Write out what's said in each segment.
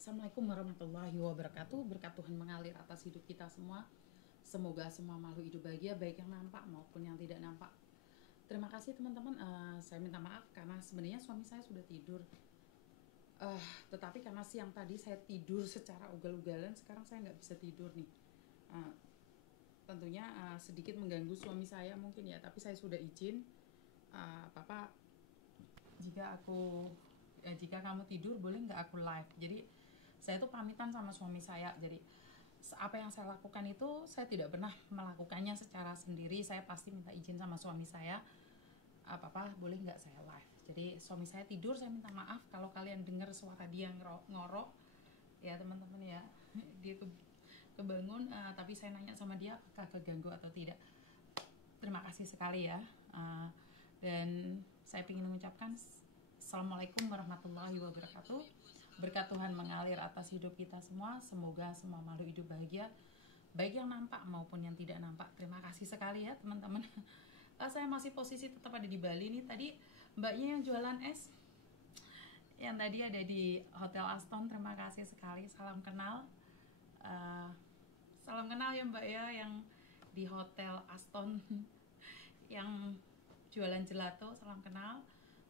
Assalamualaikum warahmatullahi wabarakatuh. Berkat Tuhan mengalir atas hidup kita semua. Semoga semua makhluk hidup bahagia, baik yang nampak maupun yang tidak nampak. Terima kasih teman-teman. Saya minta maaf karena sebenarnya suami saya sudah tidur. Tetapi karena siang tadi saya tidur secara ugal-ugalan, sekarang saya nggak bisa tidur nih. Tentunya sedikit mengganggu suami saya mungkin ya, tapi saya sudah izin. Papa, jika kamu tidur boleh nggak aku live. Jadi saya tuh pamitan sama suami saya. Jadi apa yang saya lakukan itu saya tidak pernah melakukannya secara sendiri. Saya pasti minta izin sama suami saya. Papa boleh nggak saya live. Jadi suami saya tidur, saya minta maaf kalau kalian dengar suara dia ngorok ya teman-teman ya. Dia kebangun, tapi saya nanya sama dia apakah keganggu atau tidak. Terima kasih sekali ya. Dan saya ingin mengucapkan Assalamualaikum warahmatullahi wabarakatuh. Berkat Tuhan mengalir atas hidup kita semua. Semoga semua makhluk hidup bahagia, baik yang nampak maupun yang tidak nampak. Terima kasih sekali ya teman-teman. Saya masih posisi tetap ada di Bali nih. Tadi mbaknya yang jualan es, yang tadi ada di Hotel Aston, terima kasih sekali. Salam kenal. Salam kenal ya mbak ya, yang di Hotel Aston yang jualan gelato, salam kenal.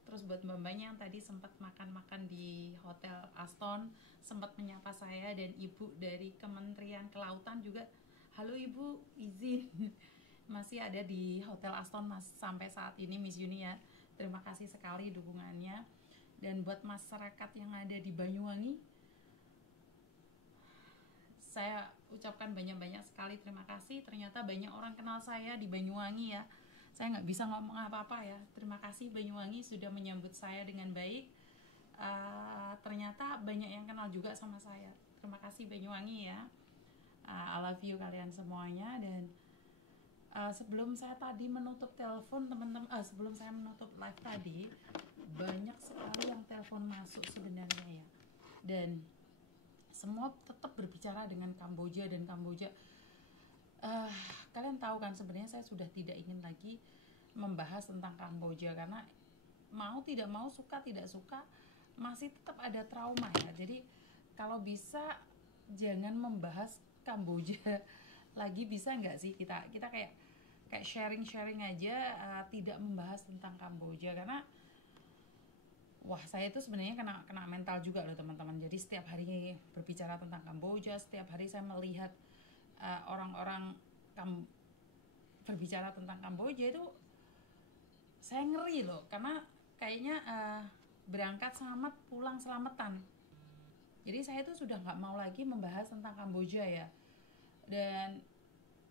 Terus buat mbak-mbaknya yang tadi sempat makan-makan di Hotel Aston, sempat menyapa saya, dan ibu dari Kementerian Kelautan juga, halo ibu, izin masih ada di Hotel Aston sampai saat ini Miss Yuni ya. Terima kasih sekali dukungannya. Dan buat masyarakat yang ada di Banyuwangi, saya ucapkan banyak-banyak sekali terima kasih. Ternyata banyak orang kenal saya di Banyuwangi ya. Saya nggak bisa ngomong apa-apa ya. Terima kasih Banyuwangi sudah menyambut saya dengan baik. Ternyata banyak yang kenal juga sama saya. Terima kasih Banyuwangi ya. I love you kalian semuanya. Dan sebelum saya tadi menutup telepon teman-teman, sebelum saya menutup live tadi, banyak sekali yang telepon masuk sebenarnya ya. Dan semua tetap berbicara dengan Kamboja dan Kamboja. Kalian tahu kan sebenarnya saya sudah tidak ingin lagi membahas tentang Kamboja karena mau tidak mau, suka tidak suka, masih tetap ada trauma ya. Jadi kalau bisa jangan membahas Kamboja lagi, bisa nggak sih kita kayak sharing aja, tidak membahas tentang Kamboja karena wah, saya itu sebenarnya kena mental juga loh teman-teman. Jadi setiap hari berbicara tentang Kamboja, setiap hari saya melihat orang-orang berbicara tentang Kamboja itu saya ngeri loh, karena kayaknya berangkat selamat pulang selamatan. Jadi saya itu sudah nggak mau lagi membahas tentang Kamboja ya. Dan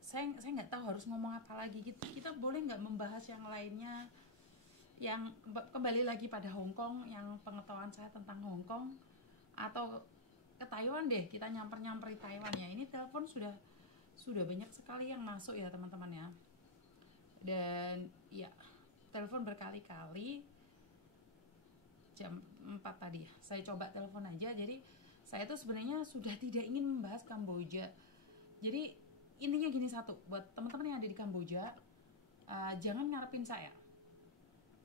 saya nggak tahu harus ngomong apa lagi. Kita boleh nggak membahas yang lainnya, yang kembali lagi pada Hong Kong, yang pengetahuan saya tentang Hong Kong, atau ke Taiwan deh, kita nyamper-nyamperi Taiwan ya. Ini telepon sudah banyak sekali yang masuk ya teman-teman ya. Dan ya telepon berkali-kali. Jam 4 tadi saya coba telepon aja. Jadi saya tuh sebenarnya sudah tidak ingin membahas Kamboja. Jadi intinya gini, satu, buat teman-teman yang ada di Kamboja, jangan ngarepin saya.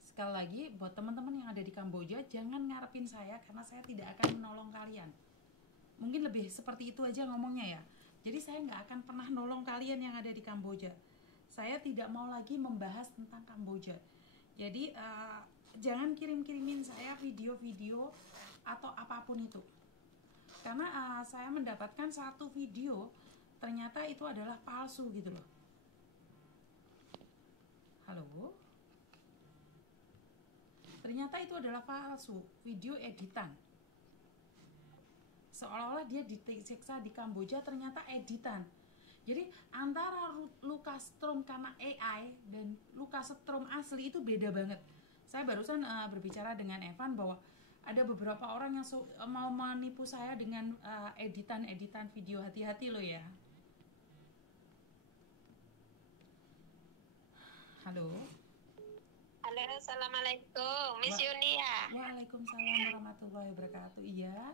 Sekali lagi, buat teman-teman yang ada di Kamboja, jangan ngarepin saya karena saya tidak akan menolong kalian. Mungkin lebih seperti itu aja ngomongnya ya. Jadi saya nggak akan pernah nolong kalian yang ada di Kamboja. Saya tidak mau lagi membahas tentang Kamboja. Jadi jangan kirim-kirimin saya video-video atau apapun itu. Karena saya mendapatkan satu video, ternyata itu adalah palsu gitu loh. Halo? Ternyata itu adalah palsu, video editan. Seolah-olah dia disiksa di Kamboja, ternyata editan. Jadi antara Lucas Strom karena AI dan Lucas Strom asli itu beda banget. Saya barusan berbicara dengan Evan bahwa ada beberapa orang yang mau menipu saya dengan editan video. Hati-hati loh ya. Halo. Halo, assalamualaikum, Miss Yuni ya. Waalaikumsalam warahmatullahi wabarakatuh. Iya.